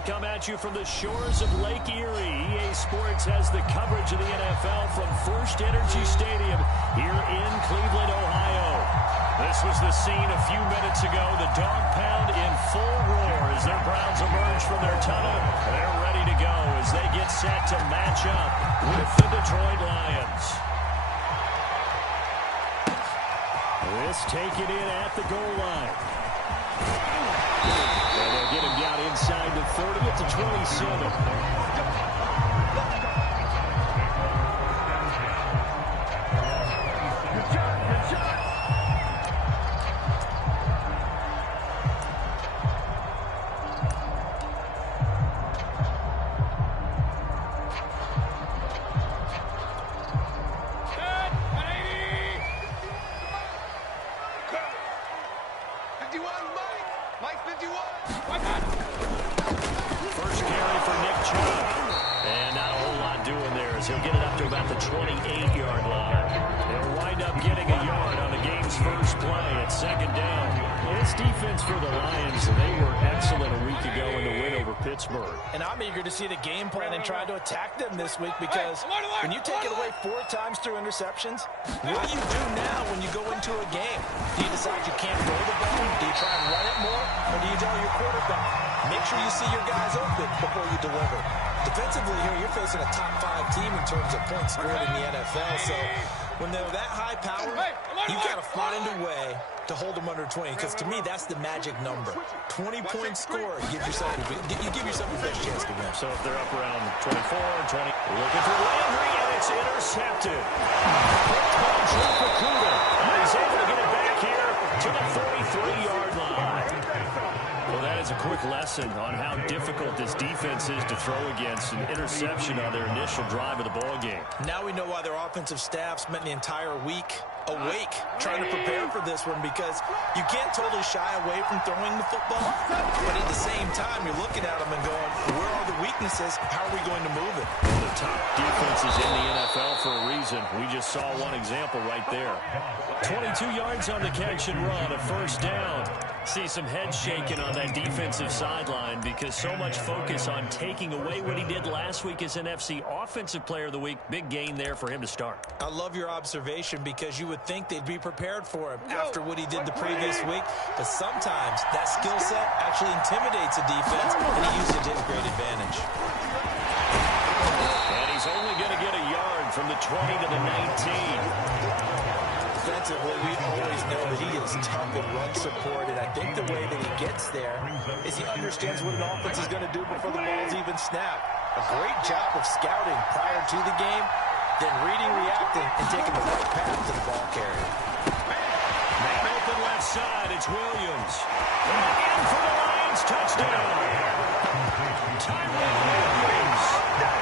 we come at you from the shores of Lake Erie. EA Sports has the coverage of the NFL from First Energy Stadium here in Cleveland, Ohio. This was the scene a few minutes ago. The dog pound in full roar as their Browns emerge from their tunnel. They're ready to go as they get set to match up with the Detroit Lions. This taken in at the goal line. And they'll get him down inside the 30 at the 27. First carry for Nick Chubb. And not a whole lot doing there as he'll get it up to about the 28-yard line. They'll wind up getting a yard on the game's first play at second down. This defense for the Lions, they were excellent a week ago in the win over Pittsburgh. And I'm eager to see the game plan and try to attack them this week because when you take it away 4 times through interceptions, what do you do now when you go into a game? Do you decide you can't throw the ball? Do you try and run it more? Or do you tell your quarterback, make sure you see your guys open before you deliver? Defensively here, you're facing a top 5 team in terms of points scored in the NFL. So when they're that high power, you've got to find a way to hold them under 20, because to me, that's the magic number. 20 points scored, you give yourself your best chance to win. So if they're up around 24, 20, looking for Landry, and it's intercepted. He's able to get it back here to the 43-yard line. Well, that is a quick lesson on how difficult this defense is to throw against. An interception on their initial drive of the ball game. Now we know why their offensive staff spent the entire week awake trying to prepare for this one, because you can't totally shy away from throwing the football, but at the same time you're looking at them and going, where are the weaknesses? How are we going to move it? One of the top defenses in the NFL for a reason. We just saw one example right there. 22 yards on the catch and run, a first down. See some head shaking on that defensive sideline because so much focus on taking away what he did last week as NFC Offensive Player of the Week. Big gain there for him to start. I love your observation, because you would think they'd be prepared for him after what he did the previous week, but sometimes that skill set actually intimidates a defense, and he used it to his great advantage. And he's only going to get a yard from the 20 to the 19. Defensively, we always know that he is tough in run support, and I think the way that he gets there is he understands what an offense is going to do before the ball's even snapped. A great job of scouting prior to the game, then reading, reacting, and taking the right path to the ball carrier. Man open left side, it's Williams. In for the Lions, touchdown. Tyrell Williams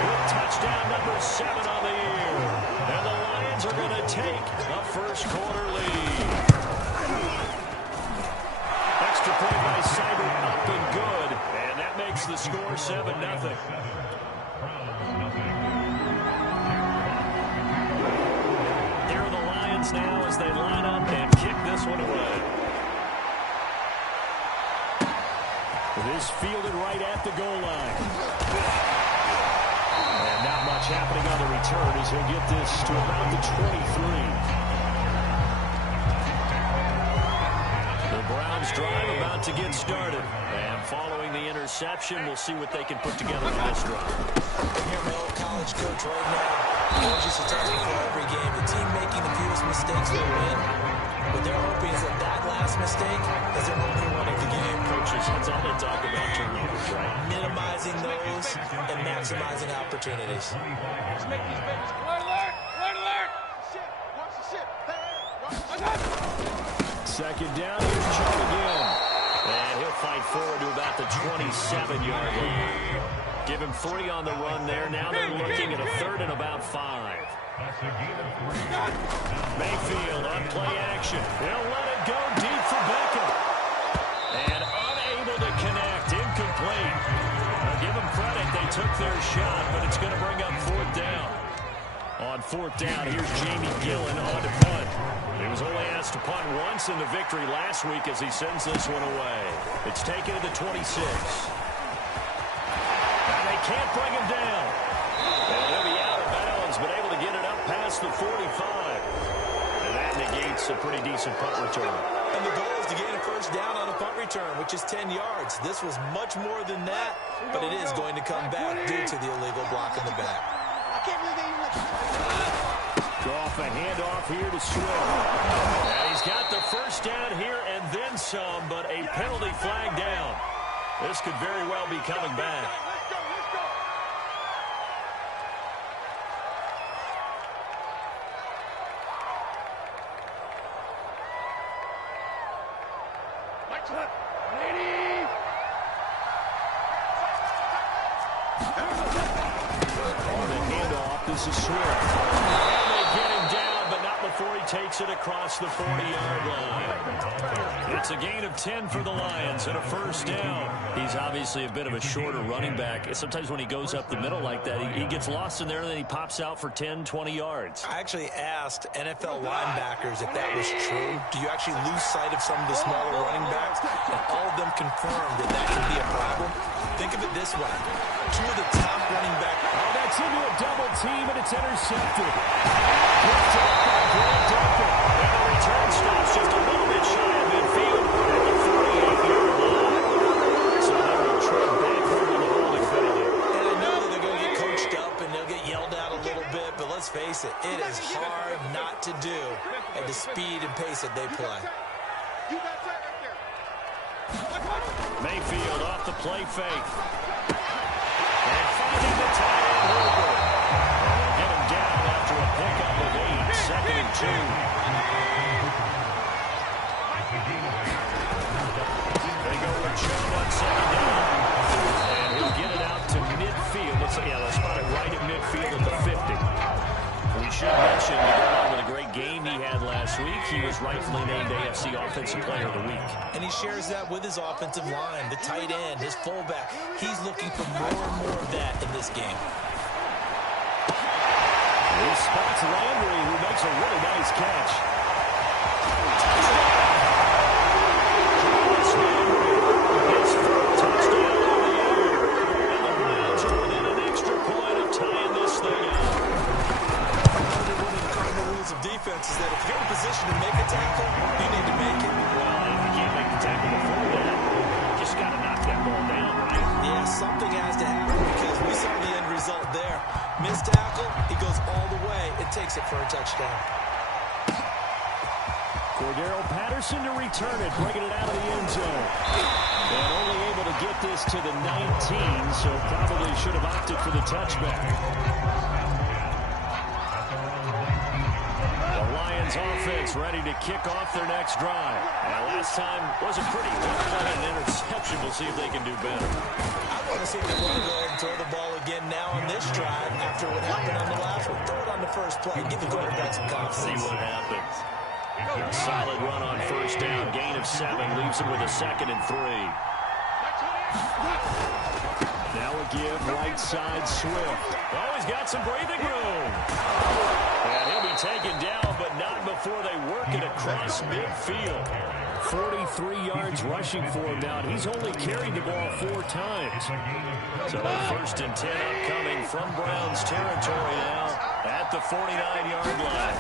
with touchdown number 7 on the year. And the Lions are going to take a first-quarter lead. Extra point by Seibert, up and good. And that makes the score 7-0. Here are the Lions now as they line up and kick this one away. This fielded right at the goal line. And not much happening on the return as he'll get this to about the 23. The Browns drive about to get started. And following the interception, we'll see what they can put together on this drive. Hear my old college coach right now. Coaches are telling for every game, the team making the fewest mistakes will win. But they're hoping that last mistake is their only one of the game. Coaches, that's all they talk about, turnovers, right? Minimizing those and maximizing opportunities. Let's make these babies. Alert, alert! Alert, alert! Shit! Watch the shit! Second down, here's Chubb again. And he'll fight forward to about the 27-yard line. Give him 3 on the run there. Now they're looking at a 3rd and about 5. Mayfield on play action. They'll let it go deep for Beckham. And unable to connect. Incomplete. Now give them credit. They took their shot, but it's going to bring up 4th down. On 4th down, here's Jamie Gillen on to punt. He was only asked to punt once in the victory last week as he sends this one away. It's taken to the 26. can't bring him down. And he'll be out of bounds, but able to get it up past the 45. And that negates a pretty decent punt return. And the goal is to gain a first down on a punt return, which is 10 yards. This was much more than that, but it is going to come back due to the illegal block in the back. I can't believe they even let you. Draw off a handoff here to Swift. And he's got the first down here and then some, but a penalty flag down. This could very well be coming back. Let's go, let's go. Lights up. 180. On the handoff, this is Swift. And they get him down, but not before he takes it across the 40-yard line. It's a gain of 10 for the Lions and a first down. He's obviously a bit of a shorter running back. Sometimes when he goes up the middle like that, he gets lost in there, and then he pops out for 10, 20 yards. I actually asked NFL linebackers if that was true. Do you actually lose sight of some of the smaller running backs? And all of them confirmed that that can be a problem. Think of it this way. Two of the top running backs. Oh, that's into a double team, and it's intercepted. Picked up by Grant Duncan. And the return stops just a little bit shy of midfield at the 48-yard line. So they will trip back from the holding penalty. And I know that they're going to get coached up and they'll get yelled at a little bit, but let's face it, it is hard not to do at the speed and pace that they play. You got that right there. Mayfield off the play fake. And finding the tight end Hooper. And get him down after a pickup of 8. Second and 2. They go with Joe on second down. And he'll get it out to midfield. Let's spot it right at midfield at the 50. We should mention, to go along with a great game he had last week, he was rightfully named AFC Offensive Player of the Week. And he shares that with his offensive line, the tight end, his fullback. He's looking for more and more of that in this game. He spots Landry, who makes a really nice catch. His first touchdown of the year. And the Browns are within an extra point of tying this thing up. One of the cardinal rules of defense is that if you're in a position to make a tackle, you need to make it. Well, if you can't make the tackle before that, you just got to knock that ball down, right? Yeah, something has to happen because we saw the end result there. Missed tackle, he goes all the way. It takes it for a touchdown. Cordero Patterson to return it, bringing it out of the end zone. And only able to get this to the 19, so probably should have opted for the touchback. The Lions offense ready to kick off their next drive. And last time wasn't pretty. An interception. We'll see if they can do better. I want to see if they want to go ahead and throw the ball again now on this drive after what happened on the last one. Throw it on the first play. Give the quarterback some confidence. See what happens. Solid run on first down. Gain of 7. Leaves him with a second and 3. Now a give right side Swift. Oh, he's got some breathing room. And he'll be taken down, but not before they work it across midfield. 43 yards rushing for him now. He's only carried the ball 4 times. So first and 10 upcoming from Browns territory now at the 49-yard line.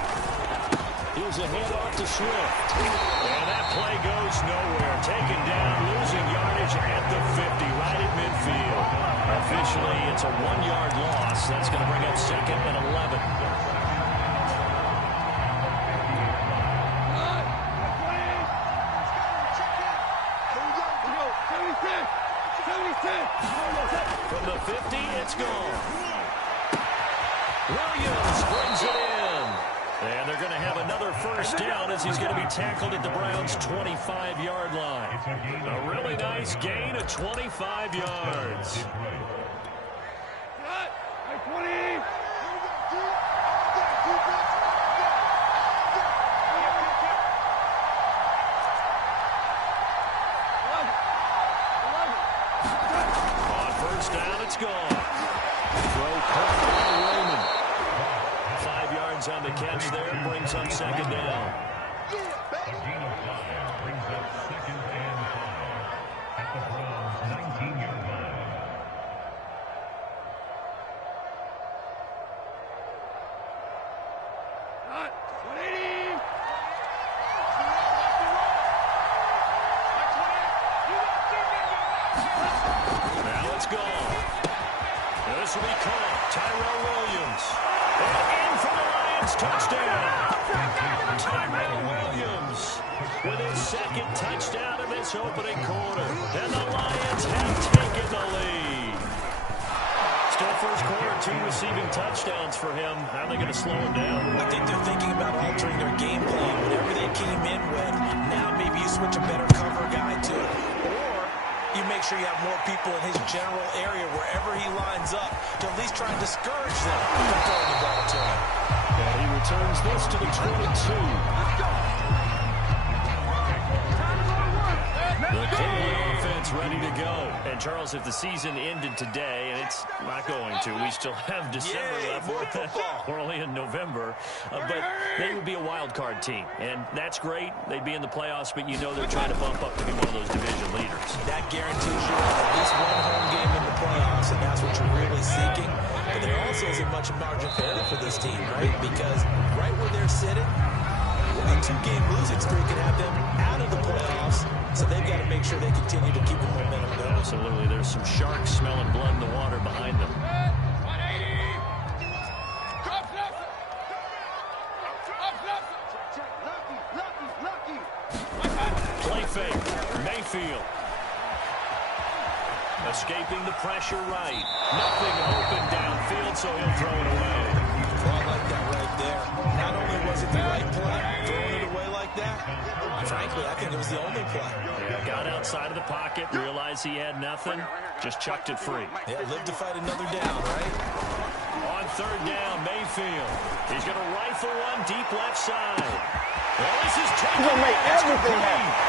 Here's a handoff to Swift. And that play goes nowhere. Taken down, losing yardage at the 50, right at midfield. Officially, it's a 1-yard loss. That's going to bring up second and 11. From the 50, it's gone. Williams brings it in. And they're going to have another first down as he's going to be tackled at the Browns' 25-yard line. A really nice gain of 25 yards. On first down, it's gone. Throw caught by Raymond. 5 yards on the catch there, brings up second down. Brings up second and 5 at the Browns' 19-yard line. Now it's gone. This will be caught. Tyrell Williams. And in for the Lions touchdown. Tyrell Williams with his second touchdown in this opening quarter. And the Lions have taken the lead. Still first quarter, 2 receiving touchdowns for him. How are they going to slow him down? I think they're thinking about altering their game plan. Whatever they came in with, now maybe you switch a better cover guy to it. Or you make sure you have more people in his general area wherever he lines up to at least try and discourage them from throwing the ball to him. And he returns this to the 22. The Cleveland offense ready to go. And, Charles, if the season ended today, and it's not going to, we still have December left. We're only in November. But they would be a wild card team. And that's great. They'd be in the playoffs, but you know they're trying to bump up to be one of those division leaders. That guarantees you at least one home game in the playoffs, and that's what you're really seeking. But there also isn't much margin for error for this team, right? Because right where they're sitting, a 2-game losing streak can have them out of the playoffs, so they've got to make sure they continue to keep the momentum going. Absolutely. There's some sharks smelling blood in the water behind them. 180. Play fake. Mayfield. Escaping the pressure right. Nothing open downfield, so he'll throw it away. Well, I like that right there. Not only was it the right play, throwing it away like that, frankly, I think it was the only play. Got outside of the pocket, realized he had nothing, just chucked it free. Yeah, live to fight another down, right? On third down, Mayfield. He's going to rifle one deep left side. Well, this is taken. He's going to make everything happen.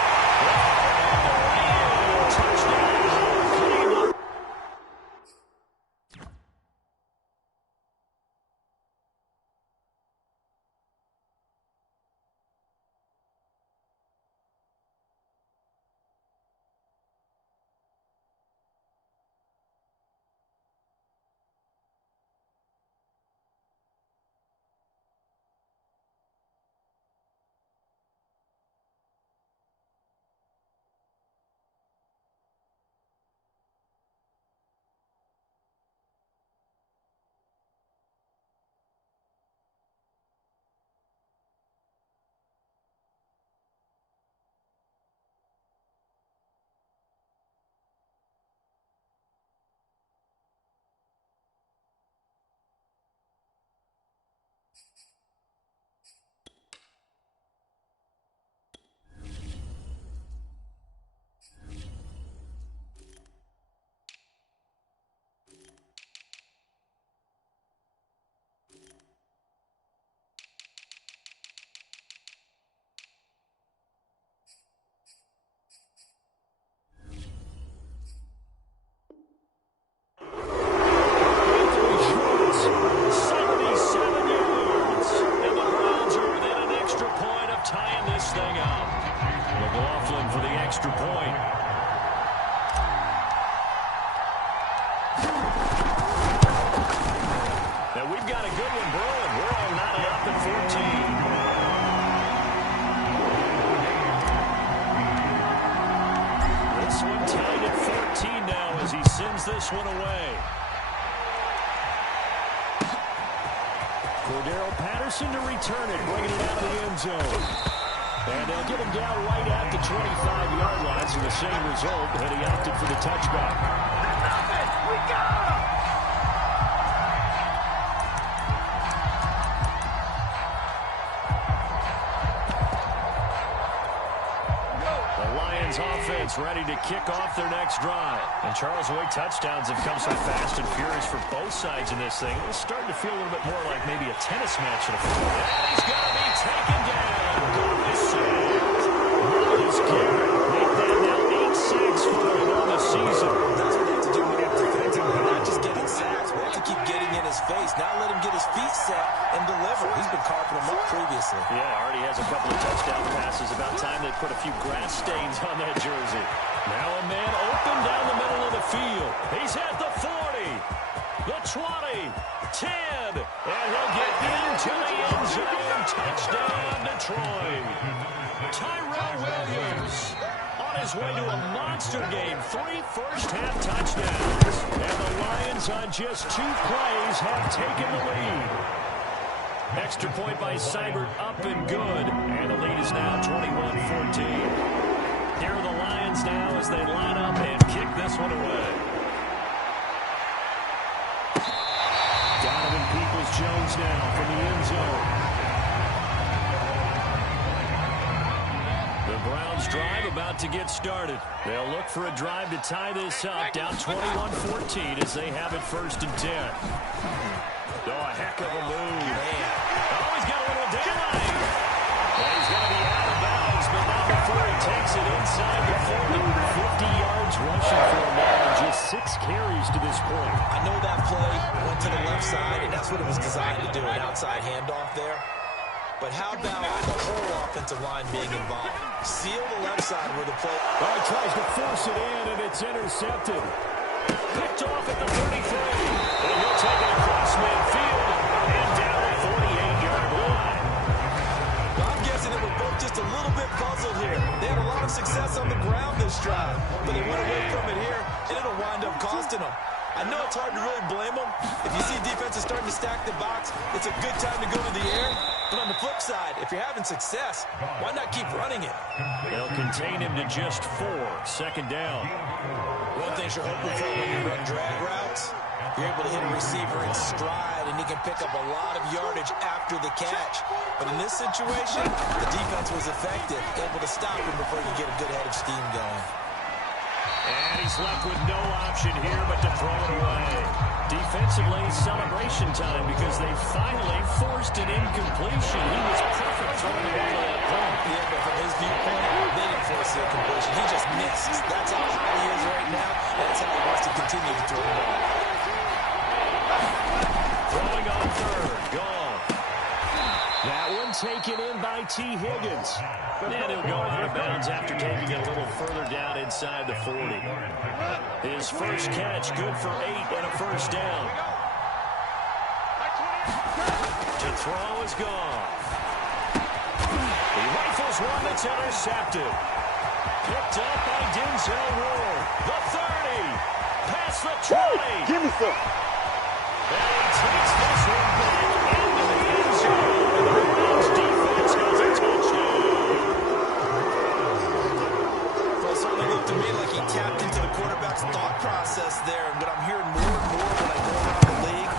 Touchdown. Extra point. Now we've got a good one brewing. We're all knotted up at 14. This one tied at 14 now as he sends this one away. Cordero Patterson to return it, bringing it out of the end zone. And they'll get him down right at the 25-yard line, so the same result, and he opted for the touchback. We got him! The Lions offense ready to kick off their next drive. And Charles, the way touchdowns have come so fast and furious for both sides in this thing, it's starting to feel a little bit more like maybe a tennis match in a football. And he's going to be taken down. Myles Garrett made that now 8 sacks for him on the season. That's what they have to do with defensively, not just getting sacks, but have to keep getting in his face, not let him get his feet set and deliver. He's been carving him up previously. Yeah, already has a couple of touchdown passes. About time they put a few grass stains on that jersey. Now a man open down the middle of the field. He's at the 40, the 20, 10, and he'll get into the end zone. Troy. Tyrell Williams on his way to a monster game. 3 first-half touchdowns. And the Lions on just 2 plays have taken the lead. Extra point by Seibert, up and good. And the lead is now 21-14. Here are the Lions now as they line up and kick this one away. Donovan Peoples-Jones now from the end zone. The Browns drive about to get started. They'll look for a drive to tie this up, down 21-14 as they have it 1st and 10. Oh, a heck of a move. Oh, he's got a little daylight. And he's going to be out of bounds, but not before he takes it inside the 40. 50 yards rushing for him now, and just 6 carries to this point. I know that play went to the left side, and that's what it was designed to do, an outside handoff there. But how about the whole offensive line being involved? Seal the left side where the play... Oh, he tries to force it in, and it's intercepted. Picked off at the 33. And he'll take it across midfield and down the 48-yard line. Well, I'm guessing that we're both just a little bit puzzled here. They had a lot of success on the ground this drive, but they went away from it here, and it'll wind up costing them. I know it's hard to really blame them. If you see defenses starting to stack the box, it's a good time to go to the air. But on the flip side, if you're having success, why not keep running it? They'll contain him to just 4. 2nd down. One thing you're hoping for when you run drag routes, you're able to hit a receiver in stride, and he can pick up a lot of yardage after the catch. But in this situation, the defense was effective, able to stop him before he could get a good head of steam going. And he's left with no option here but to throw it away. Defensively, celebration time because they finally forced an incompletion. He was perfect throwing the ball to that point. Yeah, but from his viewpoint, they didn't force the incompletion. He just missed. That's how high he is right now. That's how he wants to continue to throw the ball. Throwing on 3rd. Gone. That one taken in by T. Higgins. And he'll go out of bounds after taking it a little further down inside the 40. His first catch, good for 8 and a 1st down. To throw is gone. He rifles one that's intercepted. Picked up by Denzel Ward. The 30. Past the 20. Give me some. And he takes this one back into the end zone. And the Browns defense has a touchdown. Well, it certainly looked to me like he tapped into the quarterback's thought process there. And what I'm hearing more and more when I go around the league,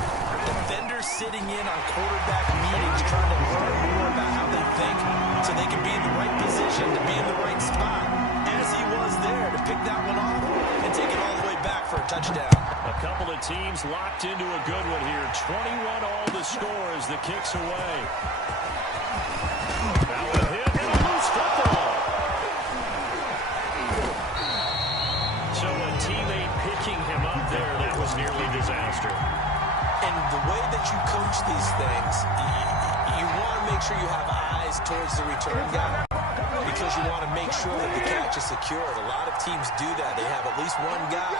defenders sitting in on quarterback meetings trying to learn more about how they think so they can be in the right position to be in the right spot. As he was there to pick that one off and take it all the way back for a touchdown. A couple of teams locked into a good one here. 21 all the score as the kick's away. That one hit and a loose football. So a teammate picking him up there, that was nearly disaster. And the way that you coach these things, you want to make sure you have eyes towards the return guy because you want to make sure that the catch is secured. A lot of teams do that. They have at least one guy.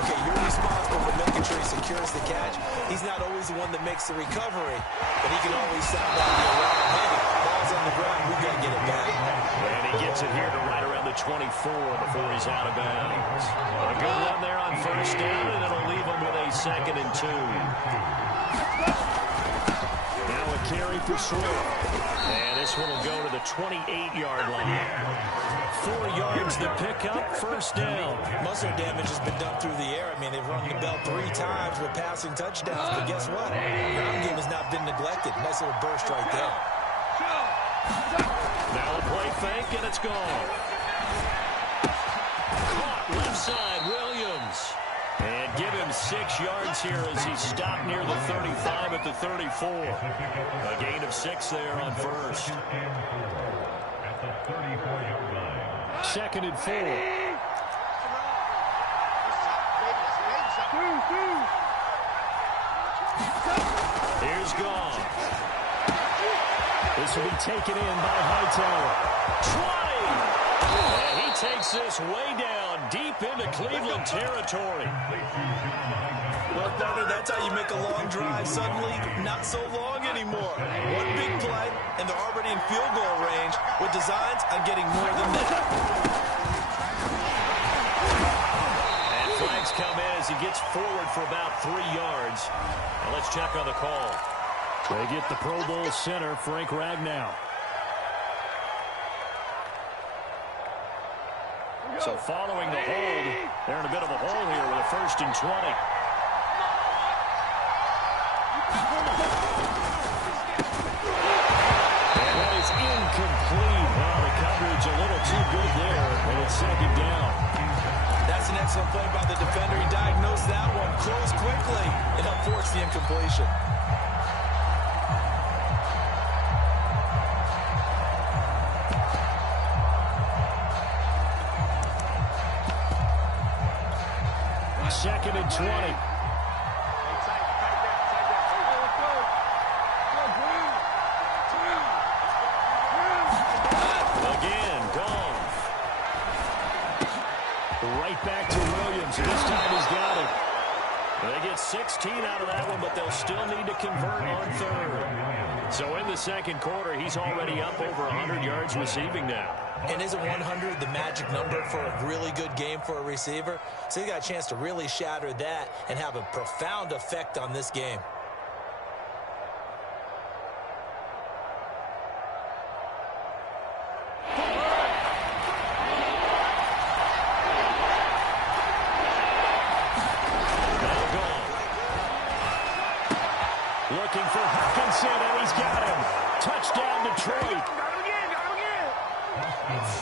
Okay, you're responsible for making sure he secures the catch. He's not always the one that makes the recovery, but he can always sound out the alarm. Hey, ball's on the ground. We got to get it back. And he gets it here to right around the 24 before he's out of bounds. A good run there on 1st down, and it'll leave him with a 2nd and 2. Now a carry for Swift. And this one will go to the 28-yard line. 4 yards the pickup, 1st down. Muscle damage has been done through the air. I mean, they've rung the bell 3 times with passing touchdowns, but guess what? The ground game has not been neglected. Nice little burst right there. Now a play fake, and it's gone. Caught left side, Williams. And give him 6 yards here as he stopped near the 35 at the 34. A gain of 6 there on 1st. 2nd and 4. Here's gone. This will be taken in by Hightower. 20! And he takes this way down, deep into Cleveland territory. Well, Thunder, that's how you make a long drive suddenly not so long anymore. One big play, and they're already in field goal range with designs on getting more than that. And flags come in as he gets forward for about 3 yards. Now let's check on the call. They get the Pro Bowl center, Frank Ragnow. So following the hold, they're in a bit of a hole here with a 1st and 20. And that is incomplete. Well, the coverage a little too good there, and it's 2nd down. That's an excellent play by the defender. He diagnosed that one, closed quickly, and helped force the incompletion. Second and 20. Again, Goff. Right back to Williams. This time he's got it. They get 16 out of that one, but they'll still need to convert on 3rd. So in the 2nd quarter, he's already up over 100 yards receiving now. And isn't 100 the magic number for a really good game for a receiver? So he got a chance to really shatter that and have a profound effect on this game. Looking for Hutchinson, and he's got him. Touchdown, Detroit.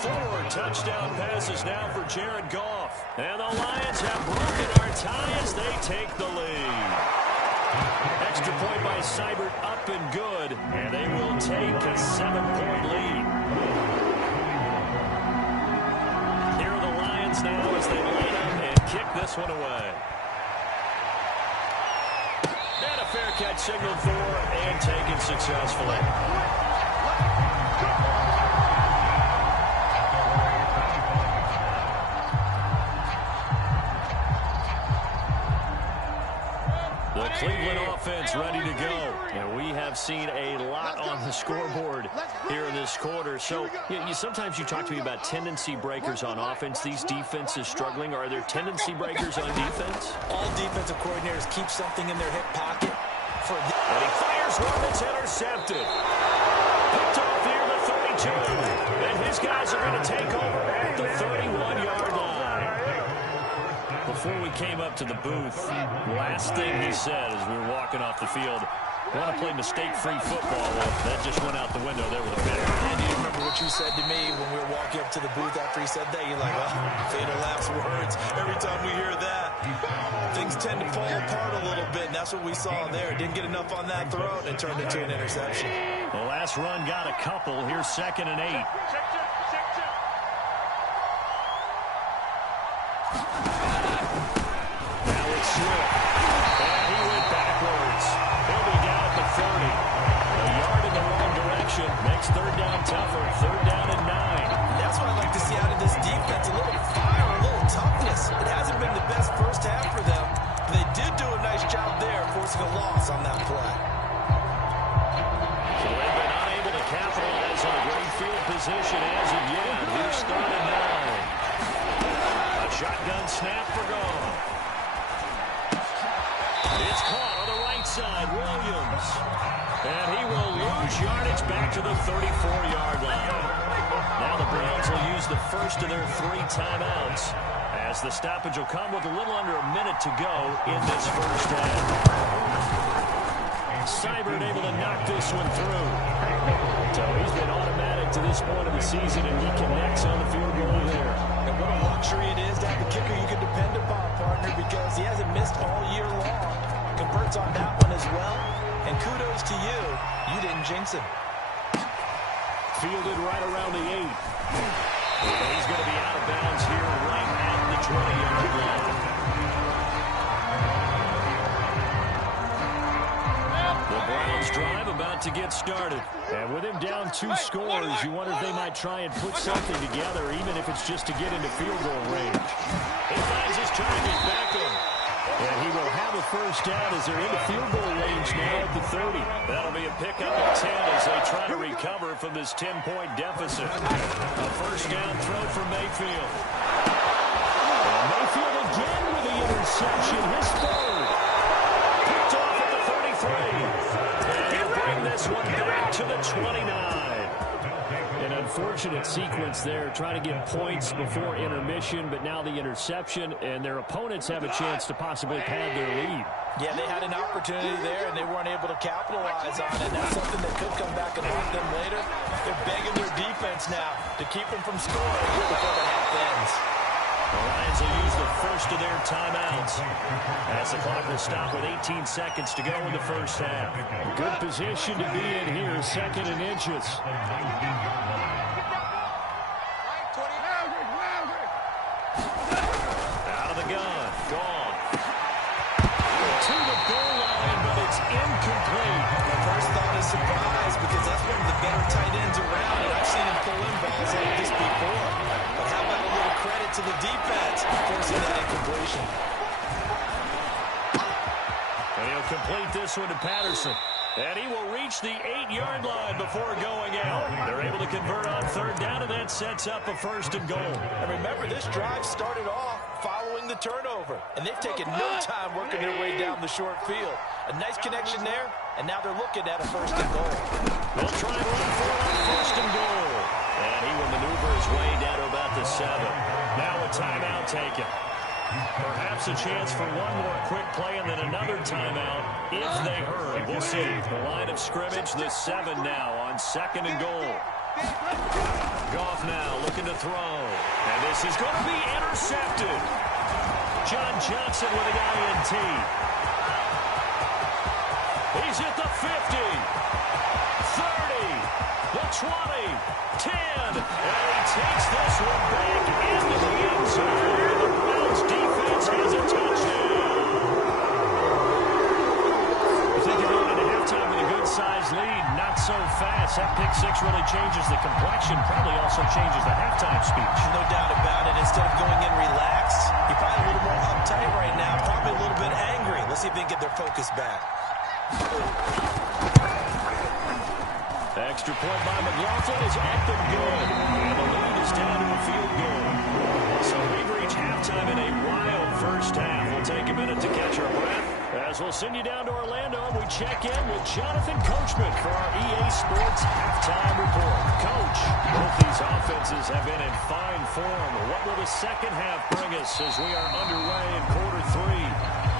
4 touchdown passes now for Jared Goff. And the Lions have broken our tie as they take the lead. Extra point by Seibert, up and good. And they will take a 7-point lead. Here are the Lions now as they line up and kick this one away. And a fair catch signaled for and taken successfully. The Cleveland offense ready to go. And we have seen a lot on the scoreboard here in this quarter. So sometimes you talk to me about tendency breakers on offense. These defenses struggling. Are there tendency breakers on defense? All defensive coordinators keep something in their hip pocket. And he fires one that's intercepted. Picked off here the 32. And his guys are going to take over at the 31-yard line. Before we came up to the booth, last thing he said as we were walking off the field, want to play mistake-free football. Well, that just went out the window there with a pick. And you remember what you said to me when we were walking up to the booth after he said that? You're like, oh, fatal last words. Every time we hear that, things tend to fall apart a little bit, and that's what we saw there. Didn't get enough on that throw, and it turned into an interception. The last run got a couple. Here's 2nd and 8. Now it's Swift. And he went backwards. He'll be down at the 30. A yard in the wrong direction makes 3rd down tougher. 3rd down and 9. That's what I like to see out of this defense. A little fire, a little toughness. It hasn't been the best first half for them. But they did do a nice job there, forcing a loss on that play. So they've been unable to capitalize on a great field position as of yet. Here's 3rd and 9. A shotgun snap for Goff. It's caught on the right side. Williams. And he will lose yardage back to the 34-yard line. Now the Browns will use the first of their 3 timeouts as the stoppage will come with a little under a minute to go in this first half. Seibert able to knock this one through. So he's been automatic to this point of the season, and he connects on the field goal there. And what a luxury it is to have a kicker you can depend upon, partner, because he hasn't missed all year long. Converts on that one as well. And kudos to you. You didn't jinx him. Fielded right around the 8. And he's going to be out of bounds here right at the 20-yard line. The Browns drive about to get started. And with him down 2 scores, you wonder if they might try and put something together, even if it's just to get into field goal range. He finds his target back him. And he will have a first down as they're into field goal range now at the 30. That'll be a pickup of 10 as they try to recover from this 10-point deficit. A first down throw for Mayfield. And Mayfield again with the interception, his third. Picked off at the 33. And he'll bring this one back to the 29. An unfortunate sequence there, trying to get points before intermission, but now the interception, and their opponents have a chance to possibly pad their lead. Yeah, they had an opportunity there, and they weren't able to capitalize on it. That's something that could come back and haunt them later. They're begging their defense now to keep them from scoring before the half ends. The Lions will use the first of their timeouts as the clock will stop with 18 seconds to go in the first half. Good position to be in here, second and inches. Out of the gun, gone. To the goal line, but it's incomplete. My first thought is surprise because that's one of the better tight ends around, and I've seen him pull in balls like this before. But how about a little credit to the defense forcing that incompletion? And he'll complete this one to Patterson. And he will reach the 8-yard line before going out. They're able to convert on third down, and that sets up a first and goal. And remember, this drive started off following the turnover, and they've taken no time working their way down the short field. A nice connection there, and now they're looking at a first and goal. They'll try and run for it on first and goal. And he will maneuver his way down to about the 7. Now a timeout taken. Perhaps a chance for one more quick play and then another timeout if they hurry. We'll see. The line of scrimmage, the 7 now on second and goal. Goff now looking to throw. And this is going to be intercepted. John Johnson with the INT. He's at the 50. 30. The 20. 10. And he takes this one back into the end zone. The Browns defense has a touchdown. You think you're going into halftime with a good-sized lead. Not so fast. That pick six really changes the complexion. Probably also changes the halftime speech. No doubt about it. Instead of going in relaxed, you're probably a little more uptight right now. Probably a little bit angry. Let's see if they can get their focus back. Extra point by McLaughlin is up and good. And the lead is down to a field goal. So we've reached halftime in a wild first half. We'll take a minute to catch our breath as we'll send you down to Orlando and we check in with Jonathan Coachman for our EA Sports Halftime Report. Coach, both these offenses have been in fine form. What will the second half bring us as we are underway in quarter 3?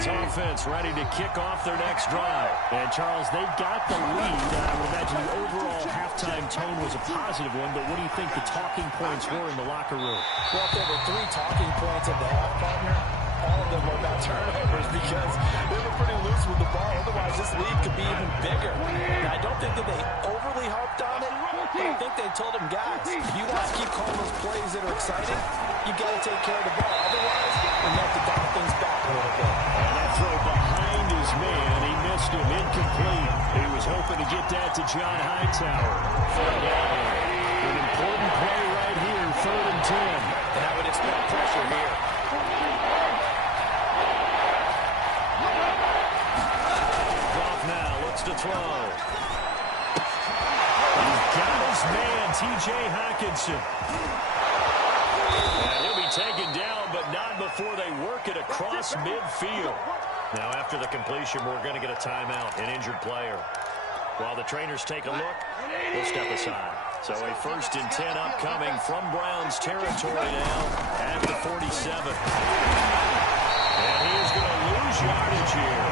Offense ready to kick off their next drive. And, Charles, they've got the lead. I would imagine the overall halftime tone was a positive one, but what do you think the talking points were in the locker room? Well, if there were 3 talking points at the half, partner, all of them were about turnovers because they were pretty loose with the ball. Otherwise, this lead could be even bigger. Now, I don't think that they overly harped on it, but I think they told them, guys, if you want to keep calling those plays that are exciting, you got to take care of the ball. Otherwise, we have to dial things back a little bit. And that throw behind his man, he missed him, incomplete. He was hoping to get that to John Hightower. Third down. An important play right here, 3rd and 10. And I would expect pressure here. Goff now looks to throw. He's got his man, T.J. Hockenson. And he'll be taken down, but not before they work it across midfield. Now, after the completion, we're going to get a timeout, an injured player. While the trainers take a look, we'll step aside. So a 1st and 10 upcoming from Browns territory now at the 47. And he is going to lose yardage here.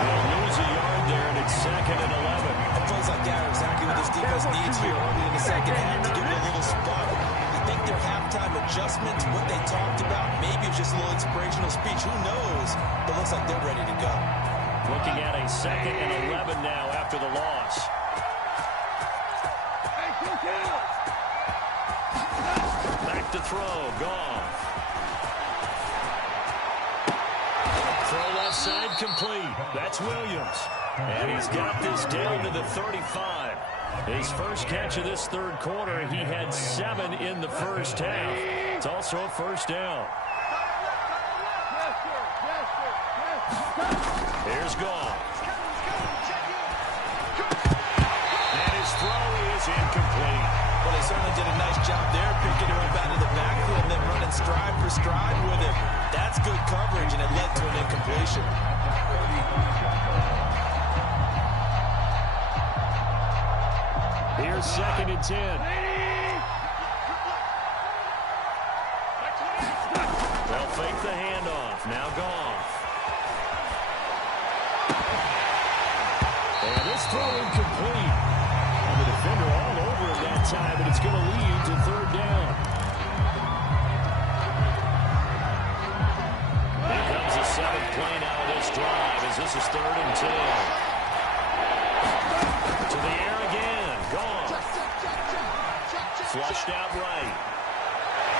He'll lose a yard there, and it's 2nd and 11. It feels like that exactly what this defense needs here early in the second half to give it a little spark. I think their halftime adjustment to what they talked about, maybe it's just a little inspirational speech. Who knows? But it looks like they're ready to go. Looking at a 2nd and 11 now after the loss. Back to throw. Goff. Throw left side complete. That's Williams. And he's got this down to the 35. His first catch of this third quarter, he had 7 in the first half. It's also a first down. Here's Goff. And his throw is incomplete. Well, they certainly did a nice job there, picking him up out of the backfield and then running stride for stride with him. That's good coverage, and it led to an incompletion. Here's 2nd and 10. They'll fake the handoff. Now Goff. And this throw incomplete. And the defender all over him that time, and it's going to lead to 3rd down. Here comes the 7th play now of this drive as this is 3rd and 10. To the air again. Gone. Flushed out right.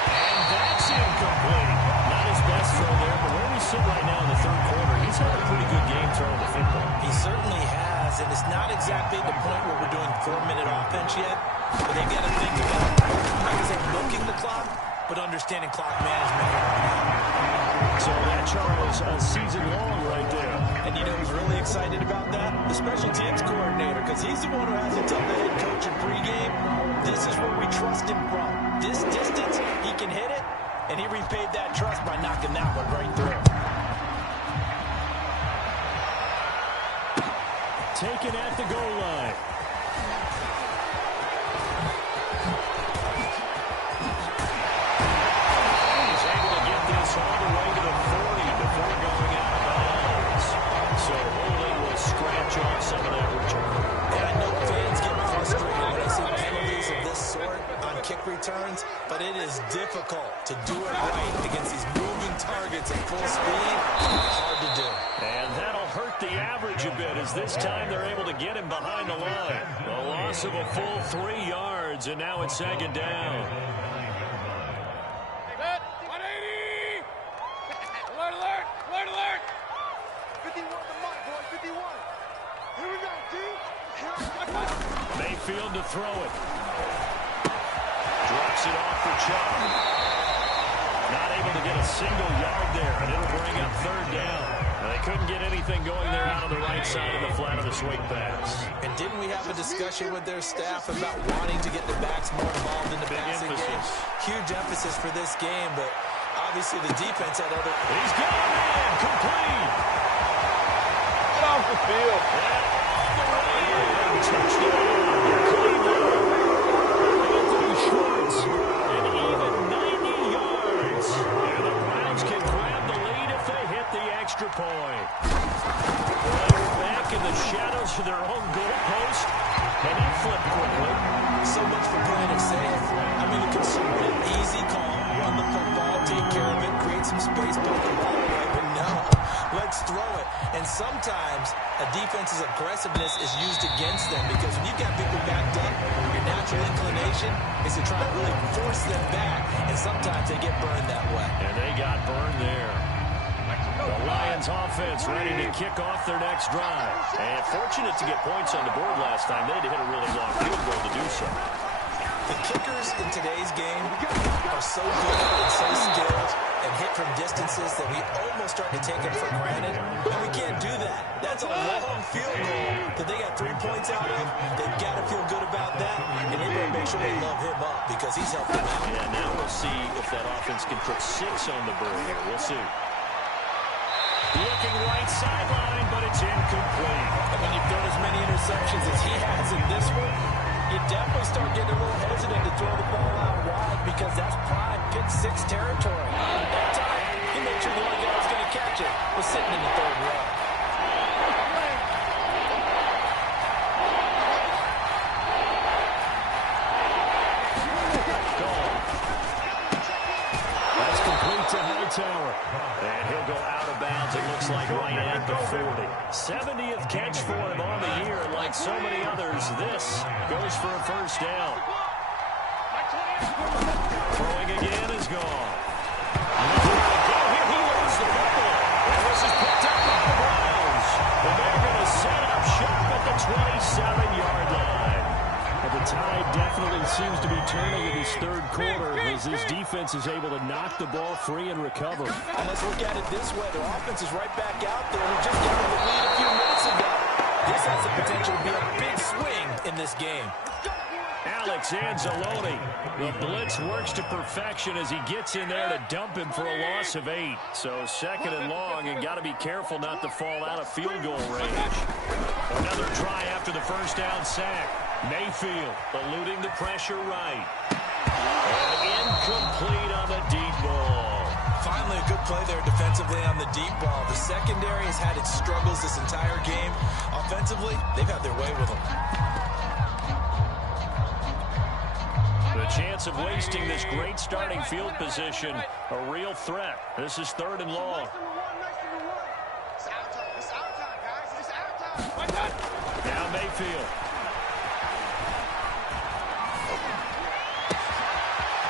And that's incomplete. Not his best throw there, but where we sit right now in the 3rd quarter, he's had a pretty good game throwing the football. He certainly has, and it's not exactly the point where we're doing 4-minute offense yet, but they've got to think about, I'm not going to say milking the clock, but understanding clock management right now. So that, Charles, a season long right there. And you know who's really excited about that? The special teams coordinator, because he's the one who has to tell the head coach in pregame, this is where we trust him from. This distance, he can hit it, and he repaid that trust by knocking that one right through. Taken at the goal line. He's able to get this all the way to the 40 before going out of bounds. So holding will scratch off some of that return. And I know fans get frustrated when I see penalties of this sort on kick returns, but it is difficult to do it right against these moving targets at full speed. Hard to do. And that'll hurt the average a bit as this time they're able to get him behind the line. A loss of a full 3 yards, and now it's 2nd down. 180! Alert, alert! Alert, alert! 51 to Mike, boy, 51. Here we go, D. Mayfield to throw it. Drops it off for Chubb. Not able to get a single yard there, and it'll bring up 3rd down. They couldn't get anything going there out on the right side of the flat of the swing pass. And didn't we have a discussion with their staff about wanting to get the backs more involved in the passing game? Huge emphasis for this game, but obviously the defense had other... He's got it in, complete. Get off the field. Anthony Schwartz, an even 90 yards. And the Browns can grab the lead if they hit the extra point. They're back in the shadows of their own goalpost, and he flipped quickly. So much for playing it safe. I mean, the conservative, easy call, run the football, take care of it, create some space, put the ball away, but no, let's throw it. And sometimes a defense's aggressiveness is used against them because when you've got people backed up, your natural inclination is to try to really force them back, and sometimes they get burned that way. And they got burned there. The Lions offense ready to kick off their next drive. And fortunate to get points on the board last time. They had to hit a really long field goal to do so. The kickers in today's game are so good and so skilled and hit from distances that we almost start to take them for granted. And we can't do that. That's a long field goal that they got 3 points out of. They've got to feel good about that. And they better make sure they love him up because he's helped them out. Yeah, now we'll see if that offense can put 6 on the board here. We'll see. Looking right sideline, but it's incomplete. And when you've thrown as many interceptions as he has in this one, you definitely start getting a little hesitant to throw the ball out wide because that's prime pick 6 territory. That time, he made sure the only guy was going to catch it was sitting in the 3rd row. That's complete to Hightower. And he'll go out of bounds, it looks like, right at the 40. 70th catch for him on the year. And like so many others, this goes for a first down. Throwing again is gone. Here he loses the football. And this is picked up by the Browns. And they're going to set up shop at the 27-yard line. quarter as his defense is able to knock the ball free and recover. And let's look at it this way. Their offense is right back out there. We just got the lead a few minutes ago. This has the potential to be a big swing in this game. Alex Anzalone. The blitz works to perfection as he gets in there to dump him for a loss of 8. So second and long, and got to be careful not to fall out of field goal range. Another try after the first down sack. Mayfield eluding the pressure right. And incomplete on the deep ball. Finally, a good play there defensively on the deep ball. The secondary has had its struggles this entire game. Offensively, they've had their way with them. The chance of wasting this great starting field position, a real threat. This is third and long. Now Mayfield.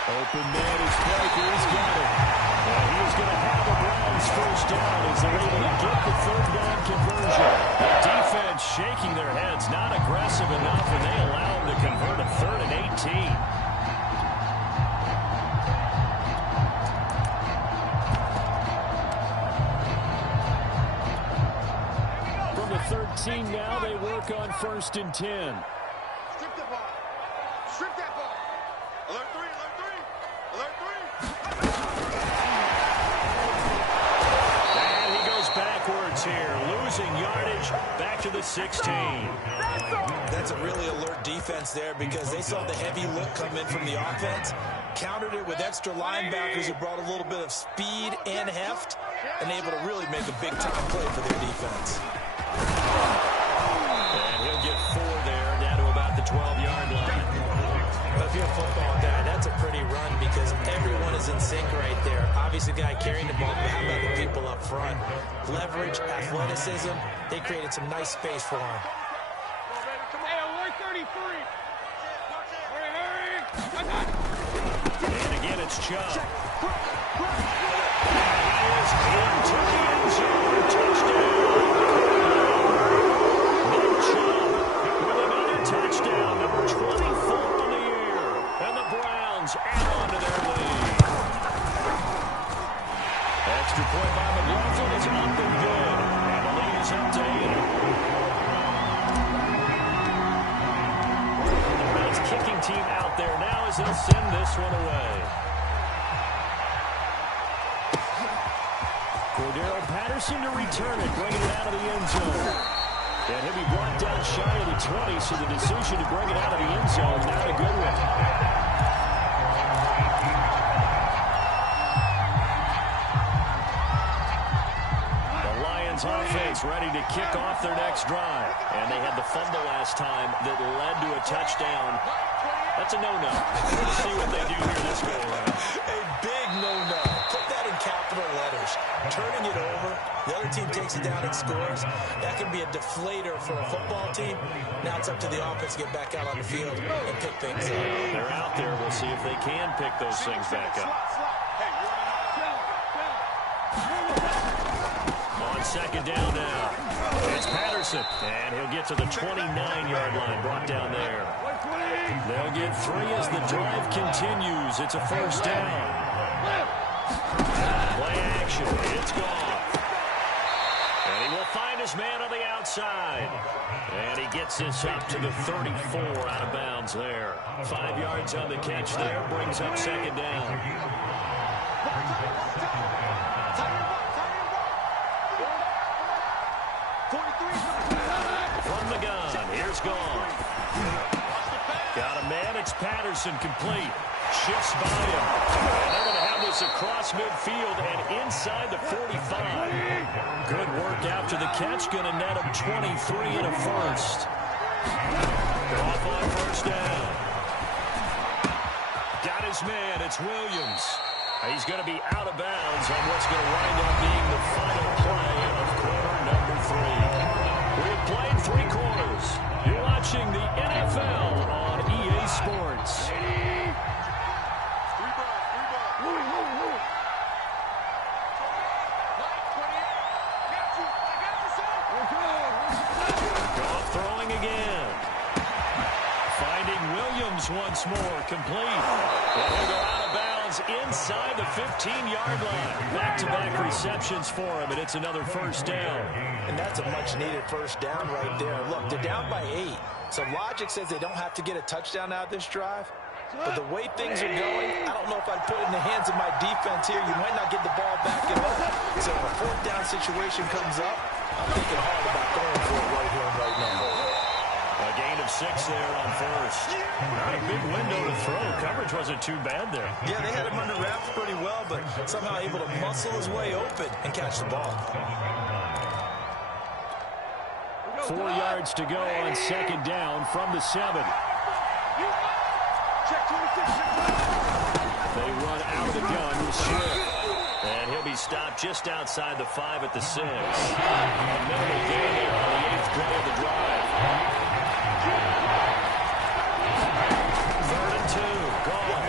Open man is Baker. He's got it. And he is going to have the Browns first down as they're able to get the third down conversion. The defense shaking their heads, not aggressive enough, and they allow them to convert a 3rd and 18. From the 13 now, they work on 1st and 10. Strip the ball. Strip that ball. Alert 3, alert 3. Alert 3. And he goes backwards here, losing yardage back to the 16. That's a really alert defense there because they saw the heavy look come in from the offense, countered it with extra linebackers who brought a little bit of speed and heft, and able to really make a big-time play for their defense. And he'll get 4 there, down to about the 12-yard line. But if you're a football guy, that's a pretty run because everyone is in sync right there. Obviously, the guy carrying the ball, but how about the people up front? Leverage, athleticism, they created some nice space for him. Hey, alert 33. Hurry, hurry. And again, it's Chubb. He is into the end zone. Touchdown. Nick Chubb with another touchdown, number 24 on the year. And the Browns add on to their lead. Extra point by McLaughlin is up and good. And the lead is up to 8. The Browns kicking team out there now as they'll send this one away. Cordero Patterson to return it, bringing it out of the end zone. And he'll be brought down shy of the 20, so the decision to bring it out of the end zone is not a good one. The Lions offense ready to kick off their next drive. And they had the fumble last time that led to a touchdown. That's a no-no. Let's see what they do here this go around. A big no-no. Put that in capital letters. Turning it over, the other team takes it down and scores. That can be a deflator for a football team. Now it's up to the offense to get back out on the field and pick things up. They're out there. We'll see if they can pick those things back up. On second down now. It's Patterson, and he'll get to the 29-yard line, brought down there. They'll get 3 as the drive continues. It's a first down. Play action. It's gone. And he will find his man on the outside. And he gets this up to the 34 out of bounds there. 5 yards on the catch there. Brings up second down. From the gun. Here's gone. Got a man. It's Patterson complete. Shifts by him. And they're going to have this across midfield and inside the 45. Good work after the catch. Going to net him 23 and a first. Off on first down. Got his man. It's Williams. He's going to be out of bounds on what's going to wind up being the final play of quarter number 3. We've played 3 quarters. You're watching the NFL on EA Sports. Goff throwing again. Finding Williams this once more. Complete. And they go out of bounds inside the 15-yard line. Back-to-back receptions for him, and it's another first down. And that's a much-needed first down right there. Look, they're down by 8. So logic says they don't have to get a touchdown out of this drive. But the way things are going, I don't know if I'd put it in the hands of my defense here. You might not get the ball back at all. So if a fourth down situation comes up, I'm thinking hard about going for it right here and right now. A gain of 6 there on first. All right, big window to throw. Coverage wasn't too bad there. Yeah, they had him under wraps pretty well, but somehow able to muscle his way open and catch the ball. 4 yards to go on second down from the 7. They run out of the gun with Swift. And he'll be stopped just outside the 5 at the 6. A minimal gain there on the 8th play of the drive. 3rd and 2. Gone.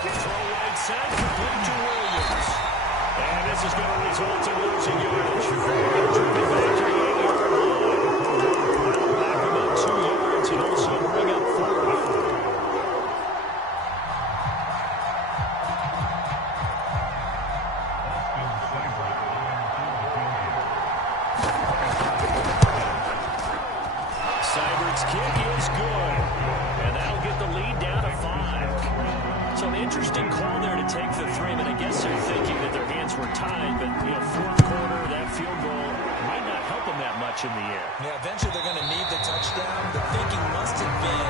Throw right side, complete to Williams. And this is going to result in losing yardage. Driven back to the 8-yard line. Back about 2 yards and also bring up 4. Kick is good, and that'll get the lead down to 5. So an interesting call there to take the 3, but I guess they're thinking that their hands were tied, but, you know, fourth quarter, that field goal might not help them that much in the air. Yeah, eventually they're going to need the touchdown. The thinking must have been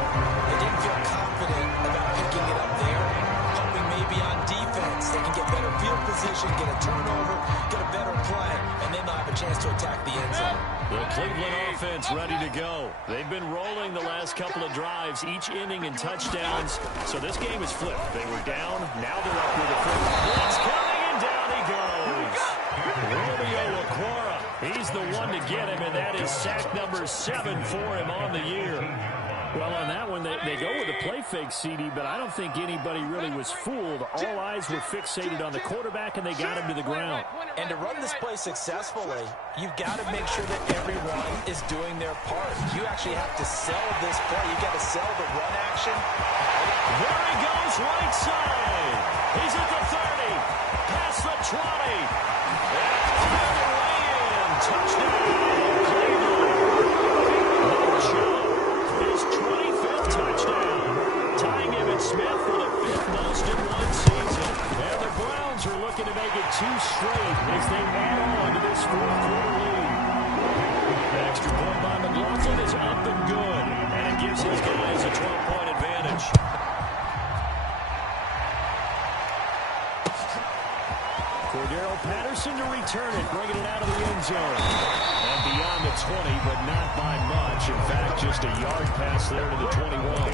they didn't feel confident about picking it up there, hoping maybe on defense they can get better field position, get a turnover, get a better play, and then they'll have a chance to attack the end zone. The Cleveland offense ready to go. They've been rolling the last couple of drives, each inning in touchdowns. So this game is flipped. They were down, now they're up with a full. Blitz coming, and down he goes. Romeo Okwara, he's the one to get him, and that is sack number 7 for him on the year. Well, on that one, they go with a play fake, CD, but I don't think anybody really was fooled. All eyes were fixated on the quarterback, and they got him to the ground. And to run this play successfully, you've got to make sure that everyone is doing their part. You actually have to sell this play. You've got to sell the run action. There he goes, right side. He's at the 30, past the 20. And way in. Touchdown, Cleveland. His 25th touchdown, tying him and Smith for the 5th most in one season. And the Browns are looking to make it 2 straight as they add on to this fourth quarter lead. The extra point by McLaughlin is up and good, and it gives his guys a 12-point advantage. Cordero Patterson to return it, bringing it out of the end zone. And beyond the 20, but not by much. In fact, just a yard pass there to the 21.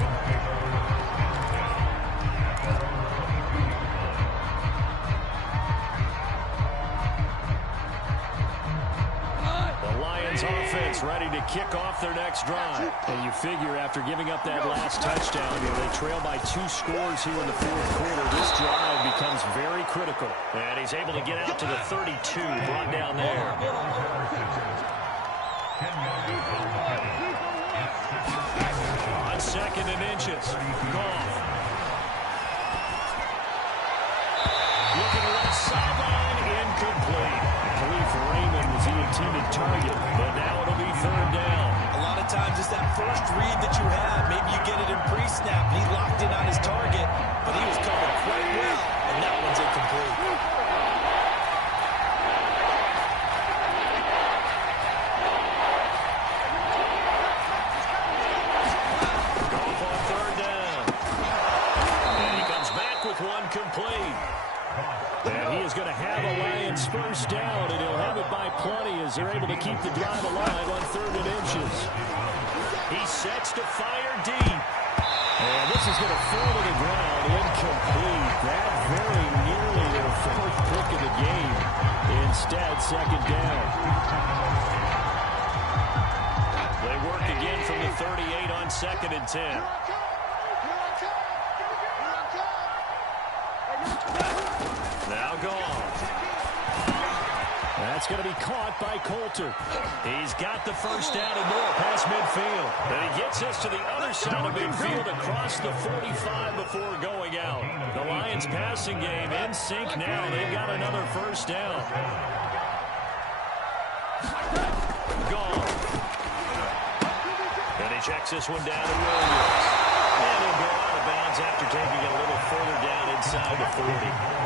Offense ready to kick off their next drive. And you figure after giving up that last touchdown, they trail by 2 scores here in the fourth quarter. This drive becomes very critical. And he's able to get out to the 32, brought down there. On 2nd and inches. Goff. Looking left sideline, incomplete. I believe Raymond was the intended target, but now it'll be 3rd down. A lot of times it's that first read that you have. Maybe you get it in pre-snap. He locked in on his target, but he was covered quite well, and that one's incomplete. Goff on 3rd down. And he comes back with one complete. And he is going to have a Lions first down, and he'll have it by plenty as they're able to keep the drive alive on 3rd and inches. He sets to fire deep. And this is going to fall to the ground, incomplete. That very nearly their 4th pick of the game. Instead, 2nd down. They work again from the 38 on 2nd and 10. Now Goff. That's going to be caught by Coulter. He's got the first down and more past midfield. And he gets us to the other side of midfield across the 45 before going out. The Lions passing game in sync now. They've got another first down. Gone. And he checks this one down to Williams. And he'll go out of bounds after taking it a little further down inside the 40.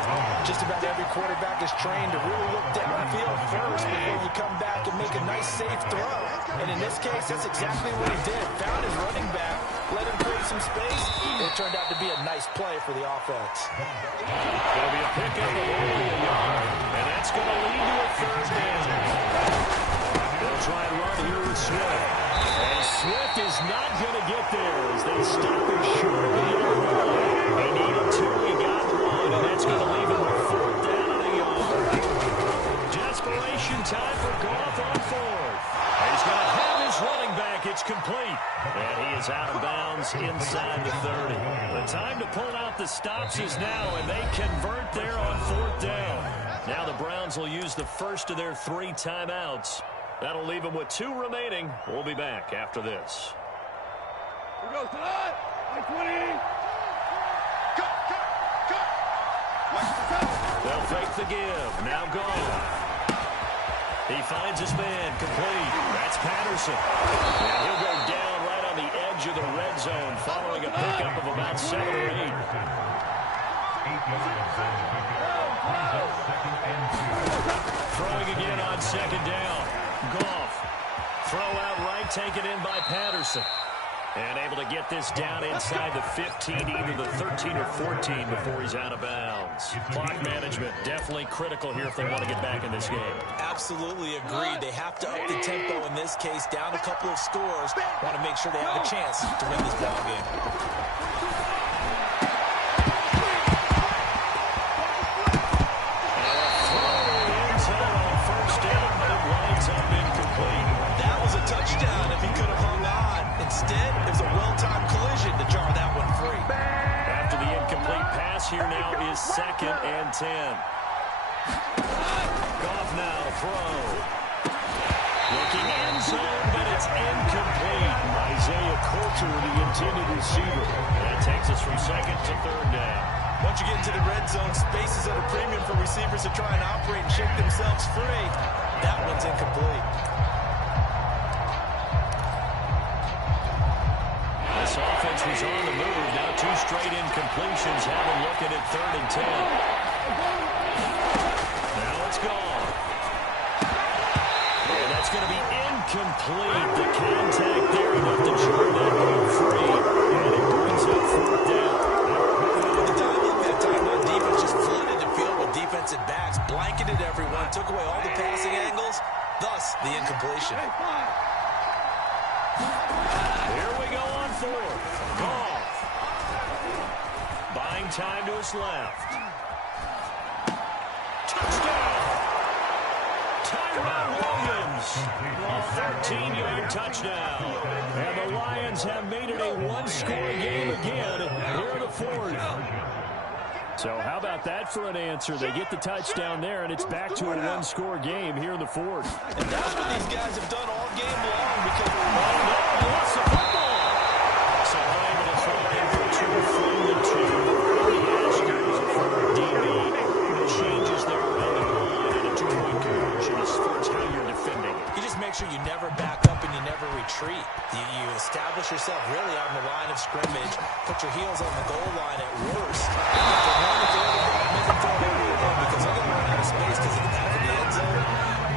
Just about every quarterback is trained to really look downfield first before you come back and make a nice, safe throw. And in this case, that's exactly what he did. Found his running back, let him create some space, and it turned out to be a nice play for the offense. Going to be a pickup of only a yard, and that's going to lead to a third down. They'll try and run here with Swift. And Swift is not going to get there as they stop him short of the other line. He needed two, he got one, and that's going to leave him with fourth down and a yard. Desperation time for Goff on fourth. He's going to have his running back. It's complete. And he is out of bounds inside the 30. The time to pull out the stops is now, and they convert there on fourth down. Now the Browns will use the first of their 3 timeouts. That'll leave them with 2 remaining. We'll be back after this. Here goes tonight. 20. They'll fake the give. Now gone. He finds his man. Complete. That's Patterson. And he'll go down right on the edge of the red zone following a pickup of about 7 or 8. Throwing again on second down. Goff. Throw out right, taken in by Patterson. And able to get this down inside the 15, either the 13 or 14 before he's out of bounds. Clock management definitely critical here if they want to get back in this game. Absolutely agreed. They have to up the tempo in this case, down a couple of scores. Want to make sure they have a chance to win this ball game. Touchdown if he could have hung on. Instead, it was a well-timed collision to jar that one free. After the incomplete pass, here now is 2nd and 10. Goff now to throw. Looking end zone, but it's incomplete. Isaiah Coulter, the intended receiver. That takes us from 2nd to 3rd down. Once you get into the red zone, space is at a premium for receivers to try and operate and shake themselves free. That one's incomplete. This offense was on the move. Now 2 straight incompletions. Have a look at it 3rd and 10. Now it's gone. And that's going to be incomplete. The contact there enough to jar that one free. And it brings up 4th down. The time look that time on defense just flooded the field with defensive backs, blanketed everyone, took away all the passing angles, thus the incompletion. Here we go on 4th. Goff. Buying time to his left. Touchdown! Tyrone Williams. A 13-yard touchdown. And the Lions have made it a 1-score game again here in the 4th. So how about that for an answer? They get the touchdown there, and it's back to a 1-score game here in the 4th. And that's what these guys have done all game long because lost the football. So able to throw in for 2 from the 2. He has goes for DB. Changes there around the line and a 2-point conversion as far as how you're defending. You just make sure you never back up and you never retreat. You establish yourself really on the line of scrimmage, put your heels on the goal line at worst. Because they're going to run out of space because of the back of the end zone.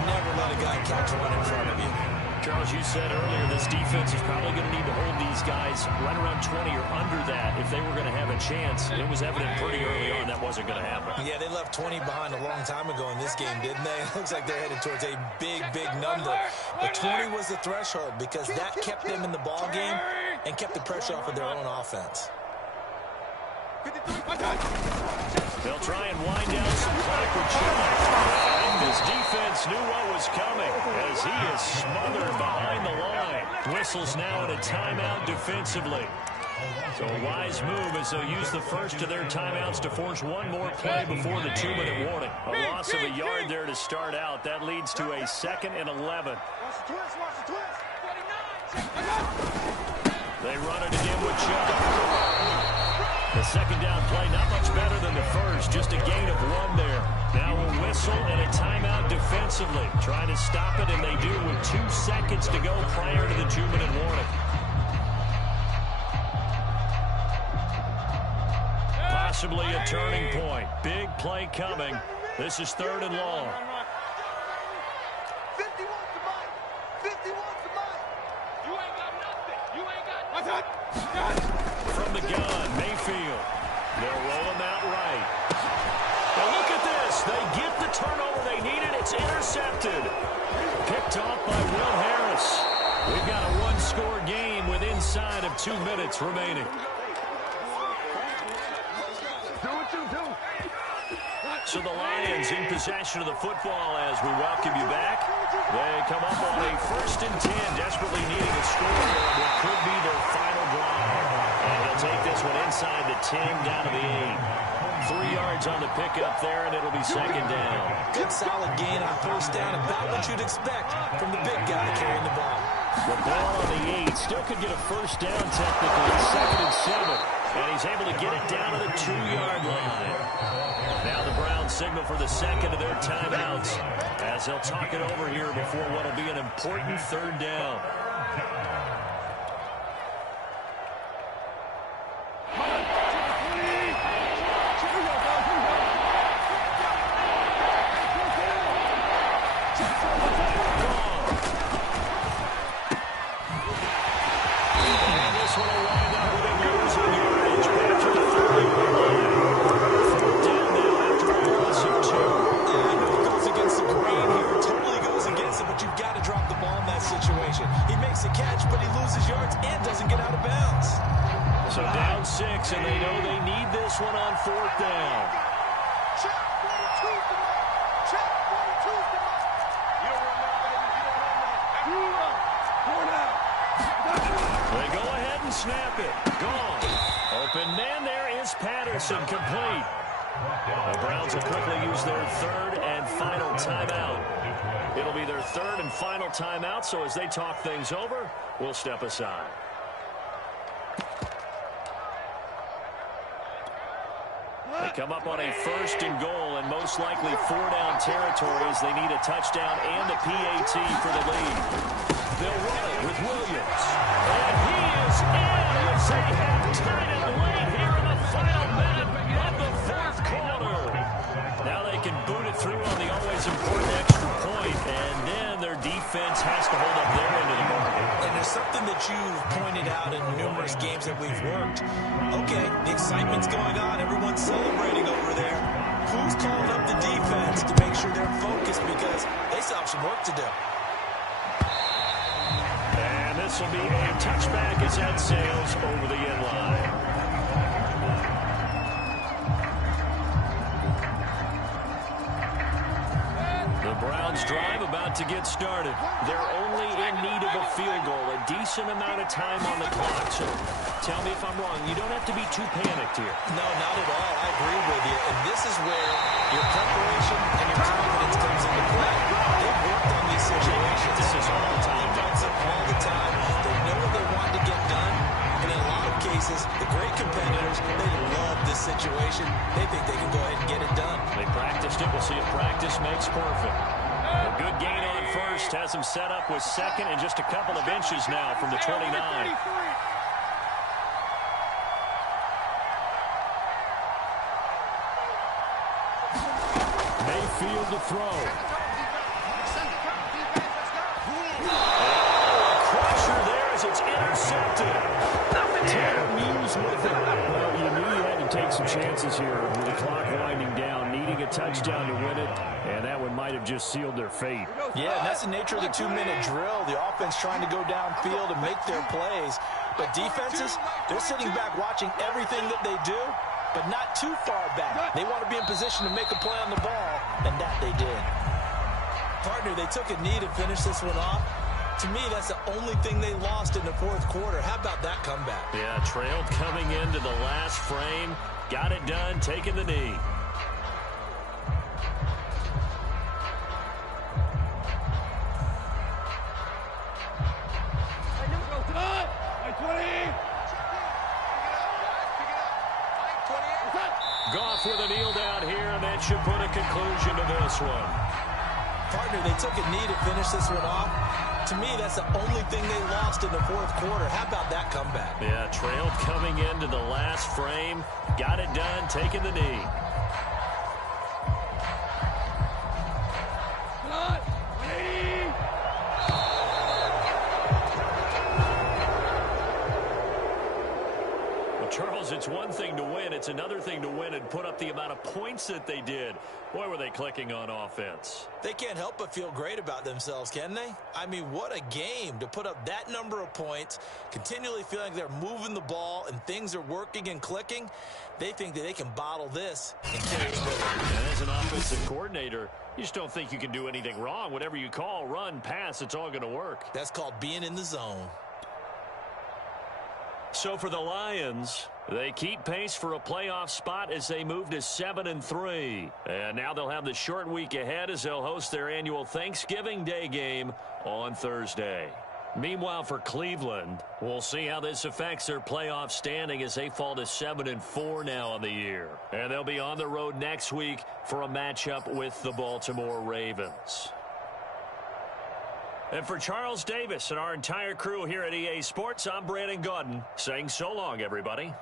Never let a guy catch one in front of you. Charles, you said earlier this defense is probably going to need to hold these guys right around 20 or under that if they were going to have a chance. It was evident pretty early on that wasn't going to happen. Yeah, they left 20 behind a long time ago in this game, didn't they? It looks like they're headed towards a big, big number. But 20 was the threshold because that kept them in the ball game and kept the pressure off of their own offense. They'll try and wind down some clock with Chubb. This defense knew what was coming as he is smothered behind the line. Whistles now in a timeout defensively. So a wise move as they'll use the first of their timeouts to force one more play before the 2-minute warning. A loss of a yard there to start out. That leads to a 2nd and 11. They run it again with Chubb. The second down play, not much better than the first. Just a gain of 1 there. Now a whistle and a timeout defensively. Trying to stop it, and they do with 2 seconds to go prior to the 2-minute warning. Possibly a turning point. Big play coming. This is 3rd and long. 51's the mic. 51's the mic. You ain't got nothing. You ain't got nothing. From the gun, Mayfield. They'll roll him out right. Now look at this. They get the turnover they needed. It's intercepted. Picked off by Will Harris. We've got a 1-score game with inside of 2 minutes remaining. So the Lions in possession of the football as we welcome you back. They come up on a 1st and 10, desperately needing a score here on what could be their final drive. And they'll take this one inside the 10, down to the 8. 3 yards on the pickup there, and it'll be 2nd down. Good solid gain on 1st down, about what you'd expect from the big guy carrying the ball. The ball on the 8, still could get a 1st down technically, 2nd and 7. And he's able to get it down to the 2-yard line. Now the Browns signal for the 2nd of their timeouts as they'll talk it over here before what will be an important 3rd down. He makes a catch, but he loses yards and doesn't get out of bounds. So down 6, and they know they need this one on 4th down. Check 22's the mic. Check 22's the mic. You don't run that, baby. You don't run that. They go ahead and snap it. Gone. Open man there is Patterson, complete. The Browns will quickly use their 3rd and final timeout. It'll be their 3rd and final timeout, so as they talk things over, we'll step aside. They come up on a 1st and goal, and most likely 4-down territories. They need a touchdown and a PAT for the lead. They'll run it with Williams. And he is in as they have tied it late here in the final minute of the 4th quarter. Now they can boot it through on the always important extra point, and then their defense has to hold up their end of the bargain. And there's something that you've pointed out in numerous games that we've worked. Okay, the excitement's going on. Everyone's celebrating over there. Who's calling up the defense to make sure they're focused because they still have some work to do? And this will be a touchback as that sails over the end line. The Browns drive about to get started. They're only in need of a field goal, a decent amount of time on the clock. So tell me if I'm wrong. You don't have to be too panicked here. No, not at all. I agree with you. And this is where your preparation and your confidence comes into play. They've worked on these situations. This is all the time. They've done something all the time. They know what they want to get done. And in a lot of cases, the great competitors, they love this situation. They think they can go ahead and get it done. They practiced it. We'll see if practice makes perfect. A good gain on 1st has them set up with 2nd and just a couple of inches now from the 29. Mayfield to throw. Crusher there as it's intercepted. 10 Muse with it. Well, you knew you had to take some chances here with the clock winding down, needing a touchdown to win it, and that one might have just sealed their fate. Yeah, and that's the nature of the 2-minute drill. The offense trying to go downfield and make their plays. But defenses, they're sitting back watching everything that they do, but not too far back. They want to be in position to make a play on the ball, and that they did. Partner, they took a knee to finish this one off. To me, that's the only thing they lost in the fourth quarter. How about that comeback? Yeah, trailed coming into the last frame. Got it done, taking the knee. Goff with a kneel down here, and that should put a conclusion to this one. Partner, they took a knee to finish this one off. To me, that's the only thing they lost in the fourth quarter. How about that comeback? Yeah, trailed coming into the last frame. Got it done, taking the knee. Charles, it's one thing to win. It's another thing to win and put up the amount of points that they did. Boy, were they clicking on offense. They can't help but feel great about themselves, can they? I mean, what a game to put up that number of points, continually feeling like they're moving the ball and things are working and clicking. They think that they can bottle this and carry it with them. And as an offensive coordinator, you just don't think you can do anything wrong. Whatever you call, run, pass, it's all going to work. That's called being in the zone. So for the Lions, they keep pace for a playoff spot as they move to 7-3. And now they'll have the short week ahead as they'll host their annual Thanksgiving Day game on Thursday. Meanwhile, for Cleveland, we'll see how this affects their playoff standing as they fall to 7-4 now on the year. And they'll be on the road next week for a matchup with the Baltimore Ravens. And for Charles Davis and our entire crew here at EA Sports, I'm Brandon Gaudin saying so long, everybody.